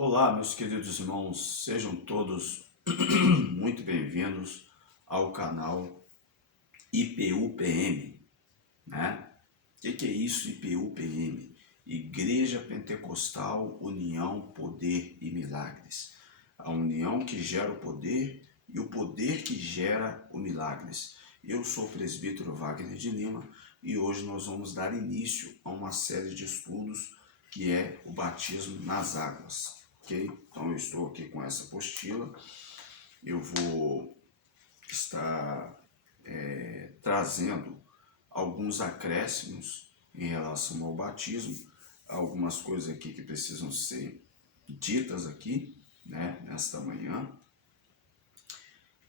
Olá, meus queridos irmãos, sejam todos muito bem-vindos ao canal IPUPM, né? O que é isso, IPUPM? Igreja Pentecostal União, Poder e Milagres. A união que gera o poder e o poder que gera os milagres. Eu sou o presbítero Wagner de Lima e hoje nós vamos dar início a uma série de estudos que é o batismo nas águas. Ok? Então eu estou aqui com essa apostila, eu vou estar trazendo alguns acréscimos em relação ao batismo, algumas coisas aqui que precisam ser ditas aqui, né, nesta manhã.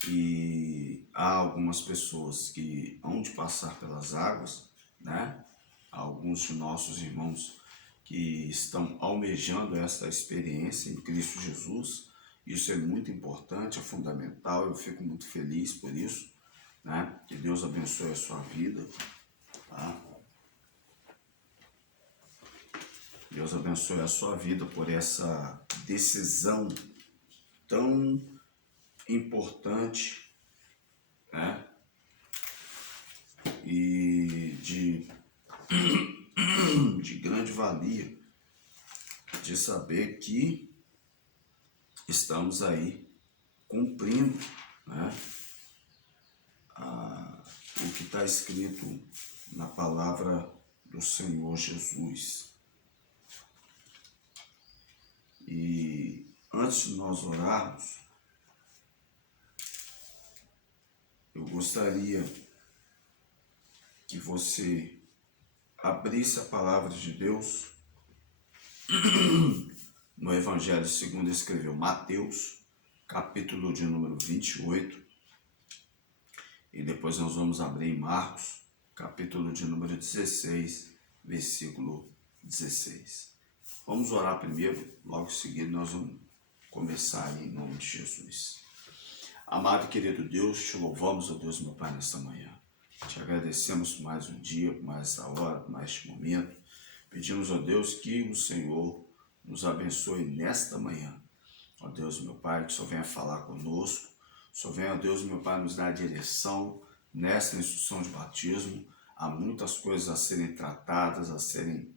E há algumas pessoas que hão de passar pelas águas, né? Há alguns de nossos irmãos que estão almejando esta experiência em Cristo Jesus. Isso é muito importante, é fundamental, eu fico muito feliz por isso, né? Que Deus abençoe a sua vida, tá? Deus abençoe a sua vida por essa decisão tão importante, né? E de grande valia de saber que estamos aí cumprindo, né, o que está escrito na palavra do Senhor Jesus. E antes de nós orarmos, eu gostaria que você abrisse a palavra de Deus no Evangelho segundo escreveu Mateus, capítulo de número 28, e depois nós vamos abrir em Marcos, capítulo de número 16, versículo 16. Vamos orar primeiro, logo em seguida nós vamos começar em nome de Jesus. Amado e querido Deus, te louvamos, ó Deus, meu Pai, nesta manhã. Te agradecemos por mais um dia, por mais essa hora, por mais este momento. Pedimos, ó Deus, que o Senhor nos abençoe nesta manhã. Ó Deus, meu Pai, que o Senhor venha falar conosco. O Senhor venha, ó Deus, meu Pai, nos dar direção nesta instrução de batismo. Há muitas coisas a serem tratadas, a serem,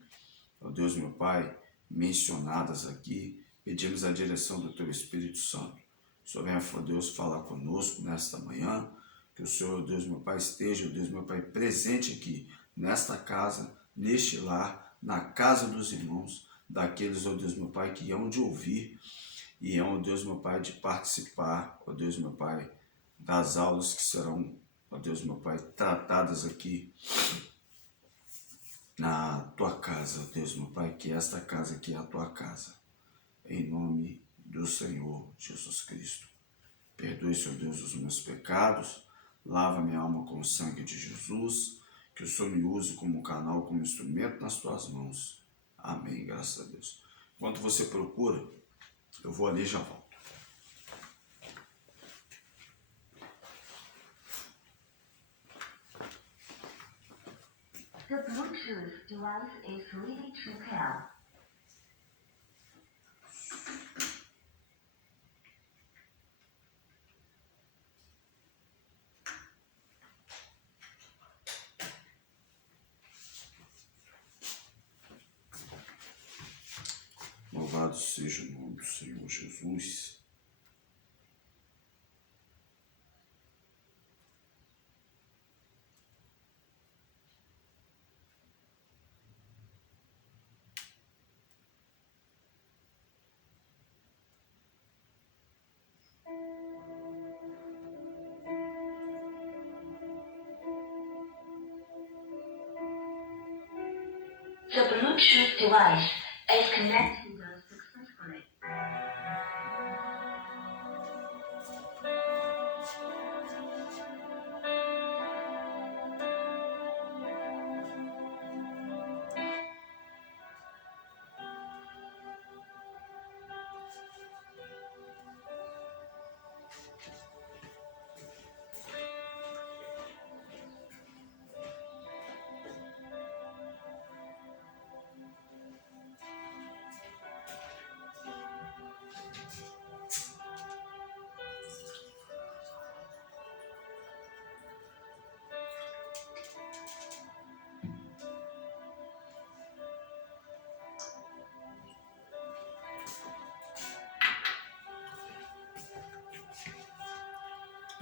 ó Deus, meu Pai, mencionadas aqui. Pedimos a direção do Teu Espírito Santo. O Senhor venha, ó Deus, falar conosco nesta manhã. Que o Senhor, ó Deus, meu Pai, esteja, ó Deus, meu Pai, presente aqui, nesta casa, neste lar, na casa dos irmãos, daqueles, ó Deus, meu Pai, que hão de ouvir e hão, ó Deus, meu Pai, de participar, ó Deus, meu Pai, das aulas que serão, ó Deus, meu Pai, tratadas aqui na Tua casa, ó Deus, meu Pai, que esta casa aqui é a Tua casa, em nome do Senhor Jesus Cristo. Perdoe, Senhor Deus, os meus pecados, lava minha alma com o sangue de Jesus, que o Senhor me use como canal, como instrumento nas Tuas mãos. Amém, graças a Deus. Enquanto você procura, eu vou ali e já volto. The Bluetooth device is ready to pair. Louvado seja o nome do Senhor Jesus. The Bluetooth device is connected successfully.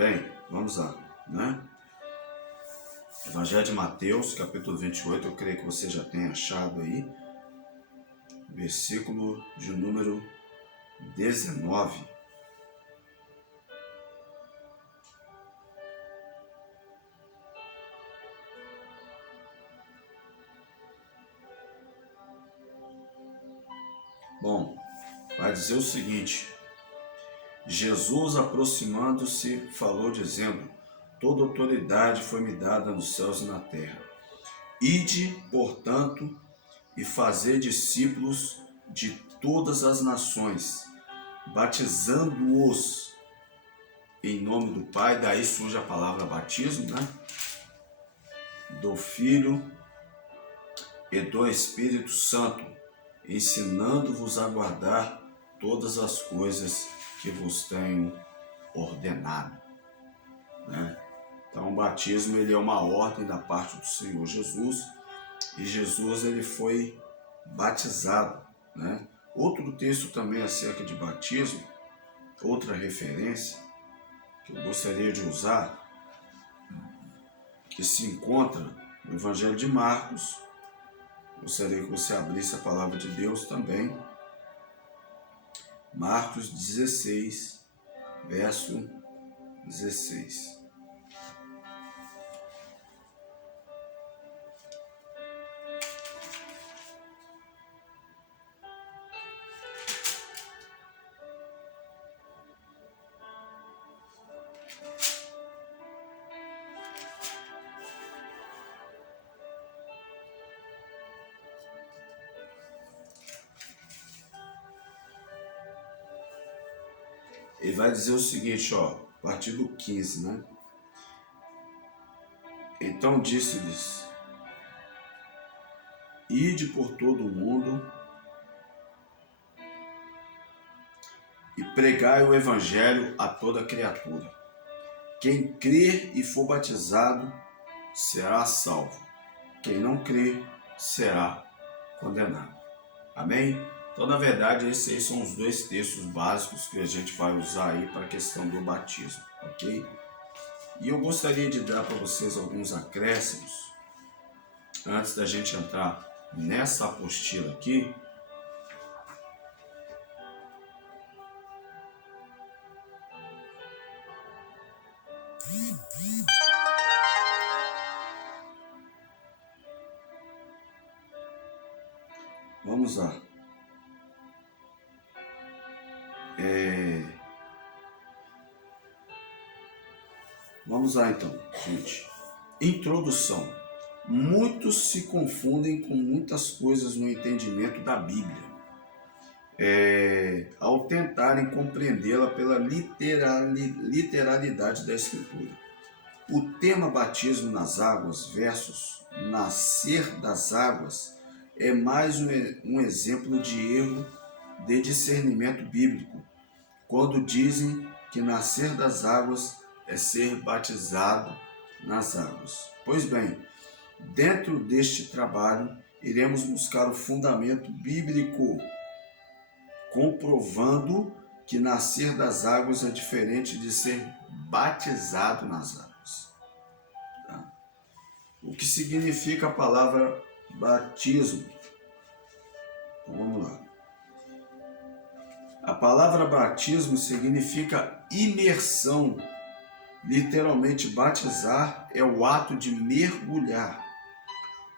Bem, vamos lá, né? Evangelho de Mateus, capítulo 28, eu creio que você já tenha achado aí, versículo de número 19. Bom, vai dizer o seguinte: Jesus, aproximando-se, falou dizendo: toda autoridade foi-me dada nos céus e na terra. Ide, portanto, e fazei discípulos de todas as nações, batizando-os em nome do Pai, daí surge a palavra batismo, né? Do Filho e do Espírito Santo, ensinando-vos a guardar todas as coisas que vos tenho ordenado, né? Então o batismo ele é uma ordem da parte do Senhor Jesus, e Jesus ele foi batizado, né? Outro texto também acerca de batismo, outra referência que eu gostaria de usar, que se encontra no Evangelho de Marcos. Gostaria que você abrisse a palavra de Deus também. Marcos 16, verso 16. Ele vai dizer o seguinte, ó, a partir do 15, né? Então disse-lhes: ide por todo o mundo e pregai o evangelho a toda criatura. Quem crer e for batizado será salvo. Quem não crer será condenado. Amém? Então, na verdade, esses aí são os dois textos básicos que a gente vai usar aí para a questão do batismo, ok? E eu gostaria de dar para vocês alguns acréscimos antes da gente entrar nessa apostila aqui. Vamos lá. Vamos lá então, gente. Introdução. Muitos se confundem com muitas coisas no entendimento da Bíblia, ao tentarem compreendê-la pela literalidade da Escritura. O tema batismo nas águas versus nascer das águas é mais um exemplo de erro de discernimento bíblico, quando dizem que nascer das águas é ser batizado nas águas. Pois bem, dentro deste trabalho, iremos buscar o fundamento bíblico, comprovando que nascer das águas é diferente de ser batizado nas águas. Tá? O que significa a palavra batismo? Então vamos lá. A palavra batismo significa imersão. Literalmente, batizar é o ato de mergulhar.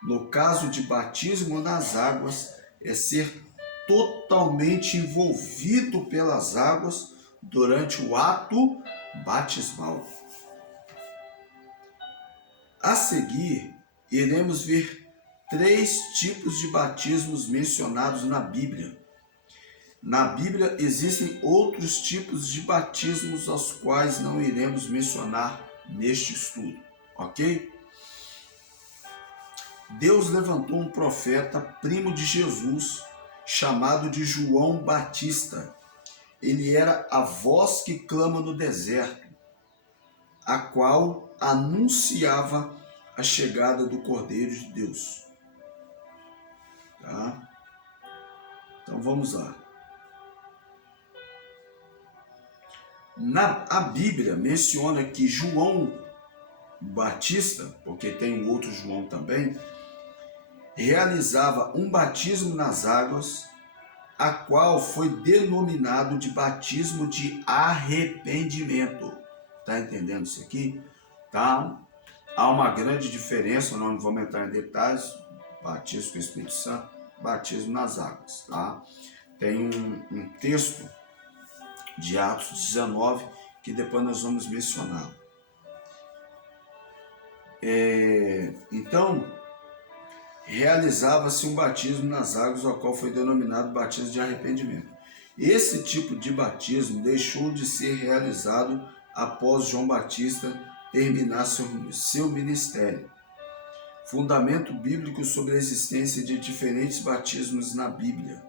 No caso de batismo nas águas, é ser totalmente envolvido pelas águas durante o ato batismal. A seguir, iremos ver 3 tipos de batismos mencionados na Bíblia. Na Bíblia existem outros tipos de batismos aos quais não iremos mencionar neste estudo, ok? Deus levantou um profeta primo de Jesus, chamado de João Batista. Ele era a voz que clama no deserto, a qual anunciava a chegada do Cordeiro de Deus. Tá? Então vamos lá. A Bíblia menciona que João Batista, porque tem um outro João também, realizava um batismo nas águas, a qual foi denominado de batismo de arrependimento. Tá entendendo isso aqui? Tá? Há uma grande diferença, não vamos entrar em detalhes, batismo com o Espírito Santo, batismo nas águas. Tá? Tem um texto de Atos 19 que depois nós vamos mencionar. Então, realizava-se um batismo nas águas, ao qual foi denominado batismo de arrependimento. Esse tipo de batismo deixou de ser realizado após João Batista terminar seu ministério. Fundamento bíblico sobre a existência de diferentes batismos na Bíblia,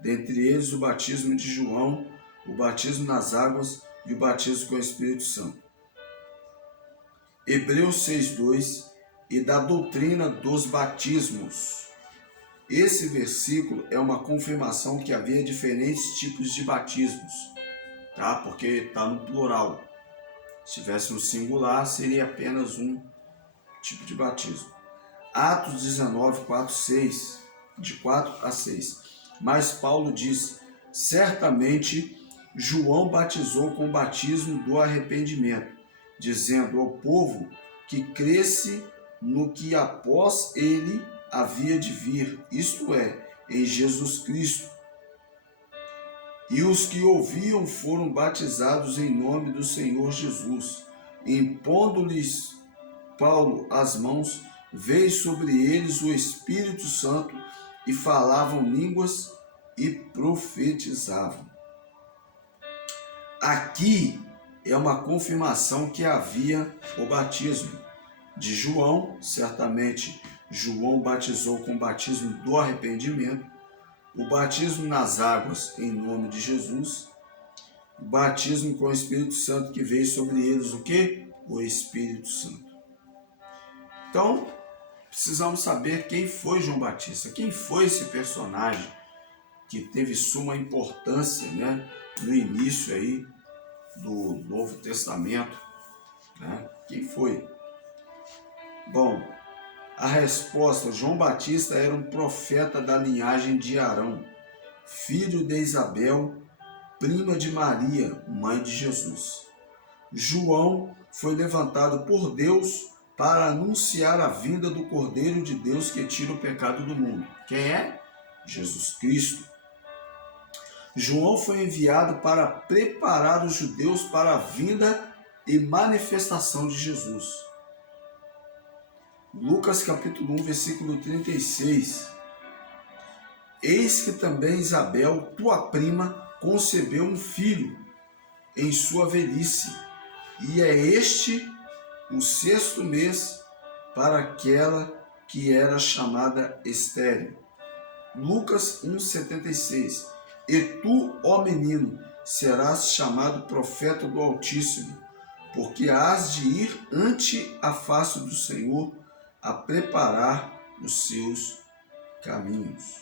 dentre eles o batismo de João, o batismo nas águas e o batismo com o Espírito Santo. Hebreus 6:2 e da doutrina dos batismos. Esse versículo é uma confirmação que havia diferentes tipos de batismos, tá? Porque está no plural. Se tivesse no singular, seria apenas um tipo de batismo. Atos 19, 4, 6, de 4 a 6. Mas Paulo diz: certamente João batizou com o batismo do arrependimento, dizendo ao povo que cresce no que após ele havia de vir, isto é, em Jesus Cristo. E os que ouviam foram batizados em nome do Senhor Jesus. Impondo-lhes Paulo as mãos, veio sobre eles o Espírito Santo e falavam línguas e profetizavam. Aqui é uma confirmação que havia o batismo de João. Certamente João batizou com o batismo do arrependimento, o batismo nas águas em nome de Jesus, o batismo com o Espírito Santo que veio sobre eles, o quê? O Espírito Santo. Então, precisamos saber quem foi João Batista, quem foi esse personagem que teve suma importância, né, no início aí do Novo Testamento, né? Quem foi? Bom, a resposta: João Batista era um profeta da linhagem de Arão, filho de Isabel, prima de Maria, mãe de Jesus. João foi levantado por Deus para anunciar a vinda do Cordeiro de Deus que tira o pecado do mundo. Quem é? Jesus Cristo. João foi enviado para preparar os judeus para a vinda e manifestação de Jesus. Lucas capítulo 1, versículo 36. Eis que também Isabel, tua prima, concebeu um filho em sua velhice, e é este o 6º mês para aquela que era chamada estéril. Lucas 1,76. E tu, ó menino, serás chamado profeta do Altíssimo, porque hás de ir ante a face do Senhor a preparar os seus caminhos.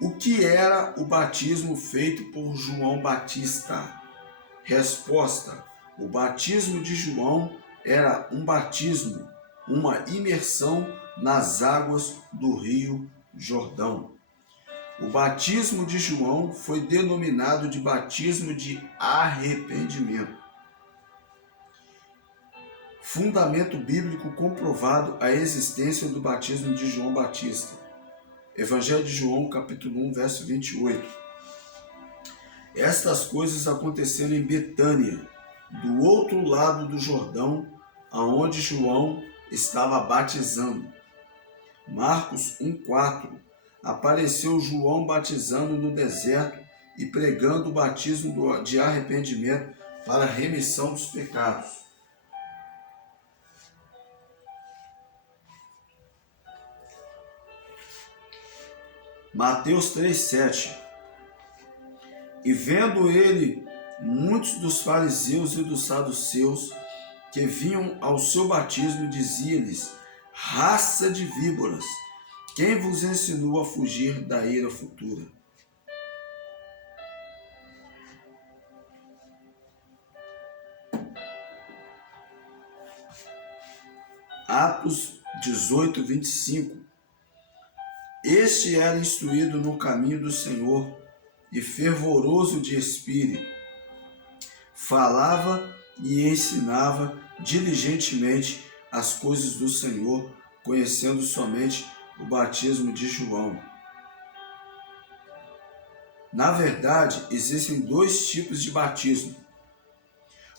O que era o batismo feito por João Batista? Resposta: o batismo de João era um batismo, uma imersão nas águas do Rio Jordão. O batismo de João foi denominado de batismo de arrependimento. Fundamento bíblico comprovado a existência do batismo de João Batista. Evangelho de João, capítulo 1, verso 28. Estas coisas aconteceram em Betânia, do outro lado do Jordão, aonde João estava batizando. Marcos 1,4. Apareceu João batizando no deserto e pregando o batismo de arrependimento para a remissão dos pecados. Mateus 3,7. E vendo ele muitos dos fariseus e dos saduceus que vinham ao seu batismo, dizia-lhes: raça de víboras, quem vos ensinou a fugir da ira futura? Atos 18, 25. Este era instruído no caminho do Senhor e fervoroso de espírito. Falava e ensinava diligentemente as coisas do Senhor, conhecendo somente o batismo de João. Na verdade, existem dois tipos de batismo.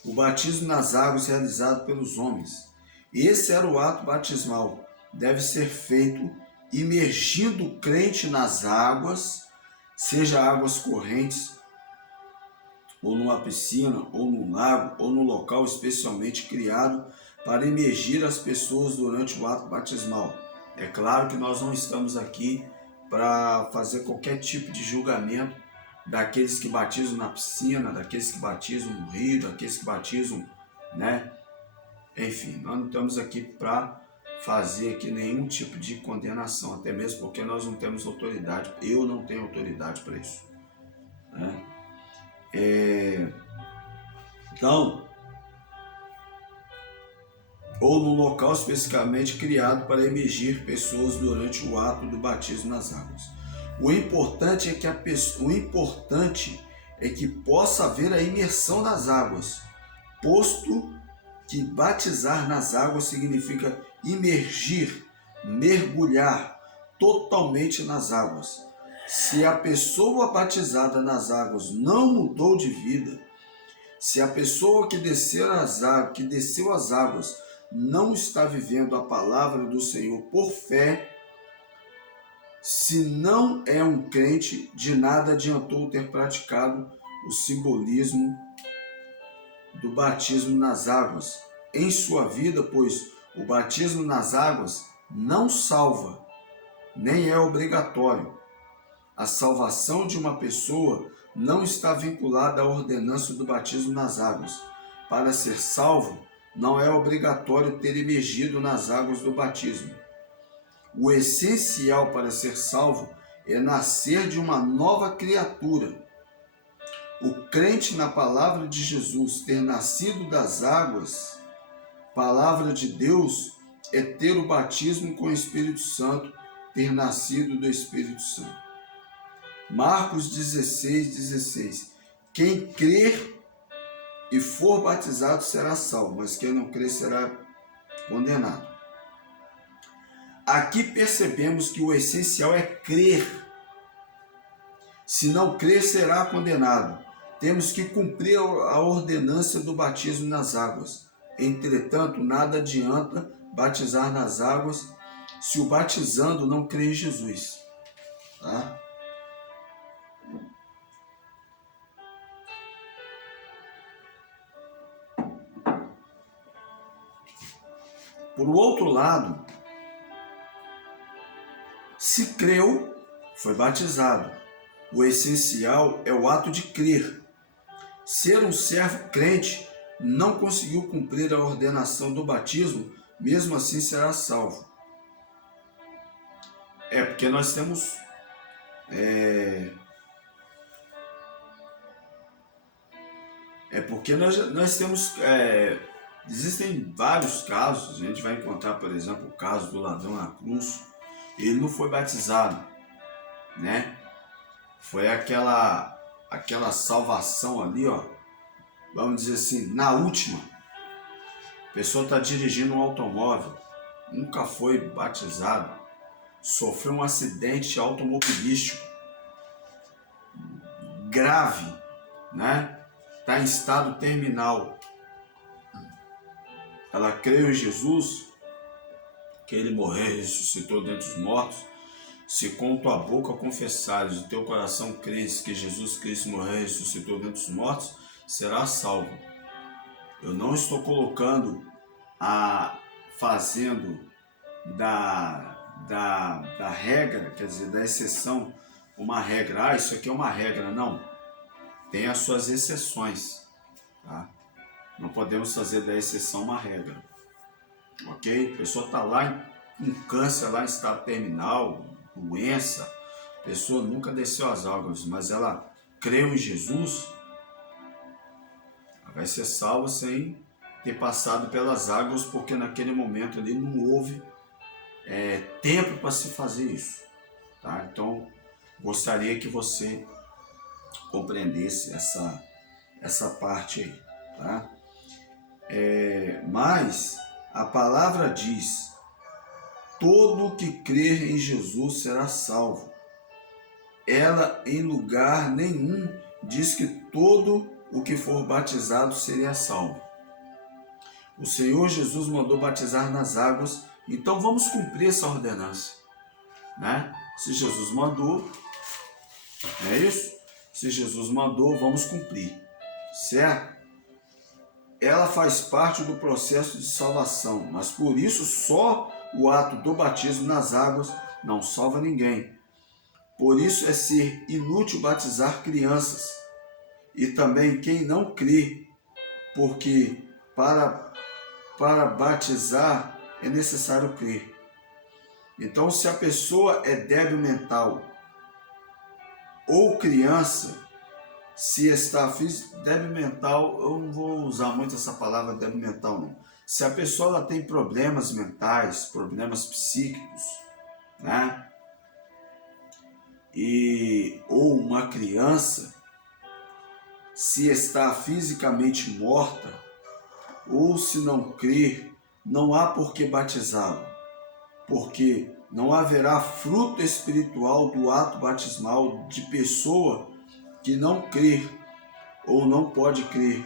O batismo nas águas realizado pelos homens. Esse era o ato batismal. Deve ser feito imergindo o crente nas águas, seja águas correntes, ou numa piscina, ou num lago, ou num local especialmente criado para imergir as pessoas durante o ato batismal. É claro que nós não estamos aqui para fazer qualquer tipo de julgamento daqueles que batizam na piscina, daqueles que batizam no rio, daqueles que batizam, né? Enfim, nós não estamos aqui para fazer aqui nenhum tipo de condenação, até mesmo porque nós não temos autoridade, eu não tenho autoridade para isso, né? Então, ou num local especificamente criado para emergir pessoas durante o ato do batismo nas águas. O importante é que possa haver a imersão nas águas, posto que batizar nas águas significa imergir, mergulhar totalmente nas águas. Se a pessoa batizada nas águas não mudou de vida, se a pessoa que desceu às águas não está vivendo a palavra do Senhor por fé, se não é um crente, de nada adiantou ter praticado o simbolismo do batismo nas águas em sua vida, pois o batismo nas águas não salva, nem é obrigatório. A salvação de uma pessoa não está vinculada à ordenança do batismo nas águas. Para ser salvo, não é obrigatório ter emergido nas águas do batismo. O essencial para ser salvo é nascer de uma nova criatura. O crente na palavra de Jesus, ter nascido das águas, palavra de Deus, é ter o batismo com o Espírito Santo, ter nascido do Espírito Santo. Marcos 16, 16. Quem crer e for batizado será salvo, mas quem não crer será condenado. Aqui percebemos que o essencial é crer. Se não crer, será condenado. Temos que cumprir a ordenança do batismo nas águas. Entretanto, nada adianta batizar nas águas se o batizando não crê em Jesus. Tá? Por outro lado, se creu, foi batizado. O essencial é o ato de crer. Ser um servo crente não conseguiu cumprir a ordenação do batismo, mesmo assim será salvo. Porque nós temos porque nós temos existem vários casos. A gente vai encontrar, por exemplo, o caso do ladrão na cruz. Ele não foi batizado, né? Foi aquela salvação ali, ó, vamos dizer assim, na última. A pessoa está dirigindo um automóvel, nunca foi batizado, sofreu um acidente automobilístico grave, né? Está em estado terminal. Ela creu em Jesus, que ele morreu e ressuscitou dentre os mortos. Se com tua boca confessares, o teu coração crês que Jesus Cristo morreu e ressuscitou dentre os mortos, serás salvo. Eu não estou colocando fazendo da regra, quer dizer, da exceção, uma regra. Isso aqui é uma regra. Não. Tem as suas exceções. Tá? Não podemos fazer da exceção uma regra. Ok? A pessoa está lá com câncer, lá em estado terminal, doença, a pessoa nunca desceu às águas, mas ela creu em Jesus, ela vai ser salva sem ter passado pelas águas, porque naquele momento ali não houve tempo para se fazer isso. Tá? Então, gostaria que você compreendesse essa parte aí. Tá? Mas a palavra diz: todo que crer em Jesus será salvo. Ela, em lugar nenhum, diz que todo o que for batizado seria salvo. O Senhor Jesus mandou batizar nas águas, então vamos cumprir essa ordenança, né? Se Jesus mandou, não é isso? Se Jesus mandou, vamos cumprir, certo? Ela faz parte do processo de salvação, mas por isso só o ato do batismo nas águas não salva ninguém. Por isso é ser inútil batizar crianças e também quem não crê, porque para batizar é necessário crer. Então, se a pessoa é débil mental ou criança, se está débil mental, eu não vou usar muito essa palavra débil mental não. Se a pessoa ela tem problemas mentais, problemas psíquicos, né? Ou uma criança, se está fisicamente morta, ou se não crer, não há por que batizá-lo, porque não haverá fruto espiritual do ato batismal de pessoa que não crer ou não pode crer,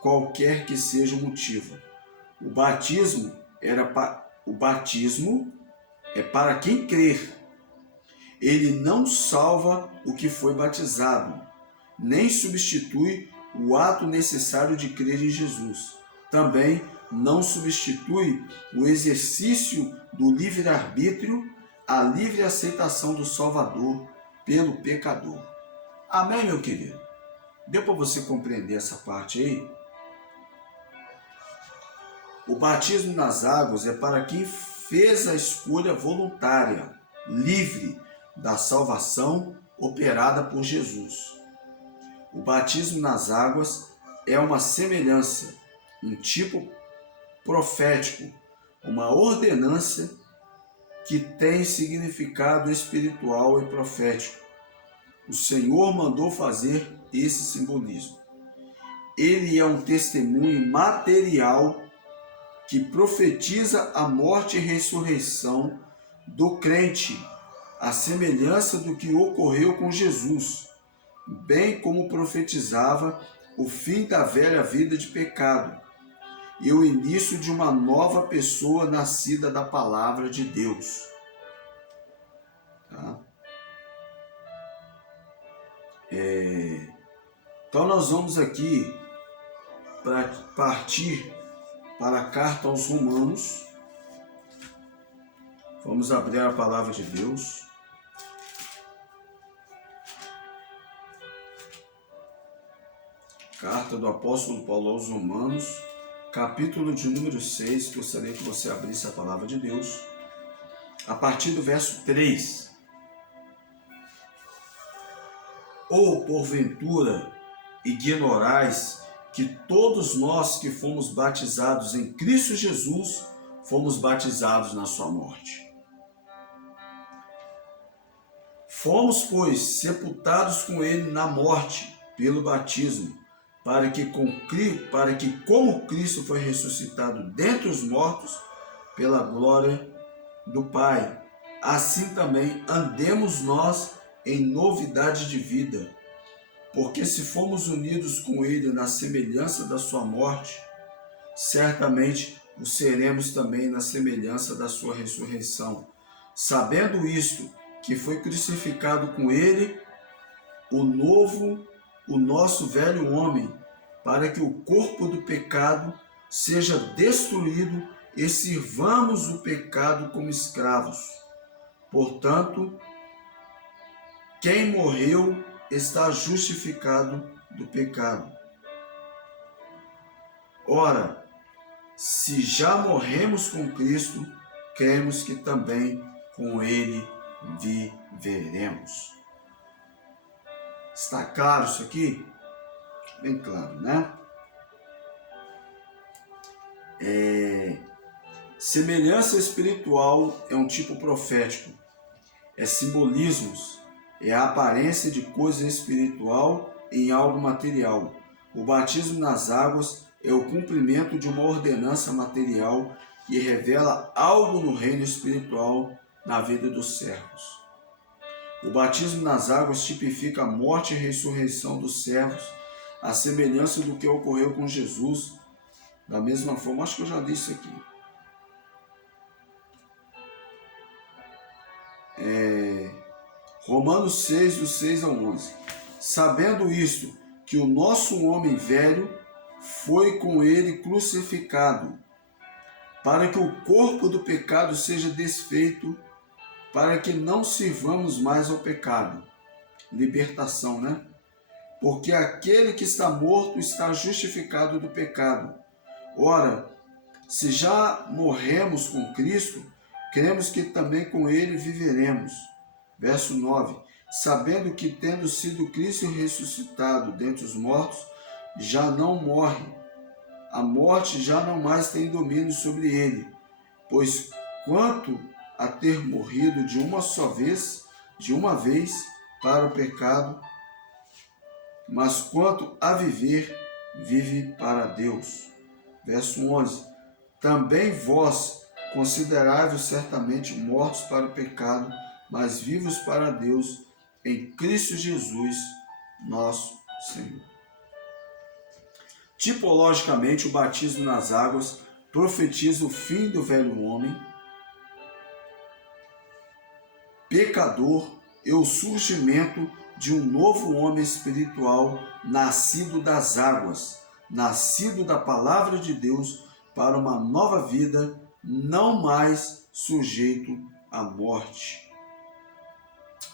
qualquer que seja o motivo. O batismo é para quem crer. Ele não salva o que foi batizado, nem substitui o ato necessário de crer em Jesus. Também não substitui o exercício do livre-arbítrio, a livre aceitação do Salvador pelo pecador. Amém, meu querido? Deu para você compreender essa parte aí? O batismo nas águas é para quem fez a escolha voluntária, livre da salvação operada por Jesus. O batismo nas águas é uma semelhança, um tipo profético, uma ordenança que tem significado espiritual e profético. O Senhor mandou fazer esse simbolismo. Ele é um testemunho material que profetiza a morte e ressurreição do crente, a semelhança do que ocorreu com Jesus, bem como profetizava o fim da velha vida de pecado e o início de uma nova pessoa nascida da palavra de Deus. Tá? Então nós vamos aqui partir para a carta aos Romanos. Vamos abrir a palavra de Deus. Carta do apóstolo Paulo aos Romanos, capítulo de número 6. Gostaria que você abrisse a palavra de Deus a partir do verso 3. Ou porventura ignorais que todos nós que fomos batizados em Cristo Jesus, fomos batizados na sua morte. Fomos, pois, sepultados com ele na morte, pelo batismo, para que como Cristo foi ressuscitado dentre os mortos, pela glória do Pai, assim também andemos nós em novidade de vida. Porque se fomos unidos com ele na semelhança da sua morte, certamente o seremos também na semelhança da sua ressurreição. Sabendo isto, que foi crucificado com ele o nosso velho homem, para que o corpo do pecado seja destruído e sirvamos o pecado como escravos. Portanto, quem morreu está justificado do pecado. Ora, se já morremos com Cristo, cremos que também com ele viveremos. Está claro isso aqui? Bem claro, né? Semelhança espiritual é um tipo profético, é simbolismos, é a aparência de coisa espiritual em algo material. O batismo nas águas é o cumprimento de uma ordenança material e revela algo no reino espiritual na vida dos servos. O batismo nas águas tipifica a morte e ressurreição dos servos, a semelhança do que ocorreu com Jesus. Da mesma forma, acho que eu já disse aqui. Romanos 6, do 6 ao 11. Sabendo isto, que o nosso homem velho foi com ele crucificado, para que o corpo do pecado seja desfeito, para que não sirvamos mais ao pecado. Libertação, né? Porque aquele que está morto está justificado do pecado. Ora, se já morremos com Cristo, cremos que também com ele viveremos. Verso 9. Sabendo que, tendo sido Cristo ressuscitado dentre os mortos, já não morre. A morte já não mais tem domínio sobre ele. Pois quanto a ter morrido de uma vez para o pecado, mas quanto a viver, vive para Deus. Verso 11. Também vós considerai-vos certamente mortos para o pecado, mas vivos para Deus em Cristo Jesus, nosso Senhor. Tipologicamente, o batismo nas águas profetiza o fim do velho homem pecador e o surgimento de um novo homem espiritual nascido das águas, nascido da palavra de Deus para uma nova vida, não mais sujeito à morte.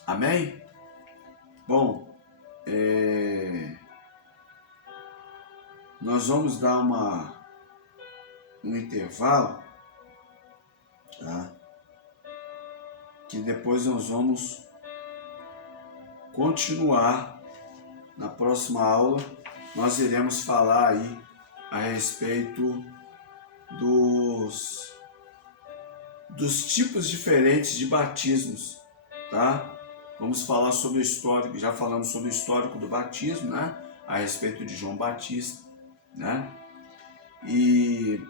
Amém? Bom, nós vamos dar um intervalo, tá? Que depois nós vamos continuar na próxima aula. Nós iremos falar aí a respeito dos tipos diferentes de batismos, tá? Vamos falar sobre o histórico, já falamos sobre o histórico do batismo, né? A respeito de João Batista, né? E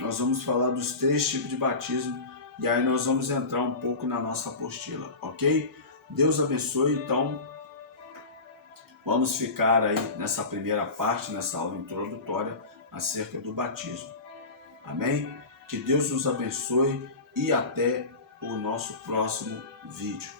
nós vamos falar dos 3 tipos de batismo, e aí nós vamos entrar um pouco na nossa apostila, ok? Deus abençoe. Então, vamos ficar aí nessa primeira parte, nessa aula introdutória acerca do batismo. Amém? Que Deus nos abençoe e até o nosso próximo vídeo.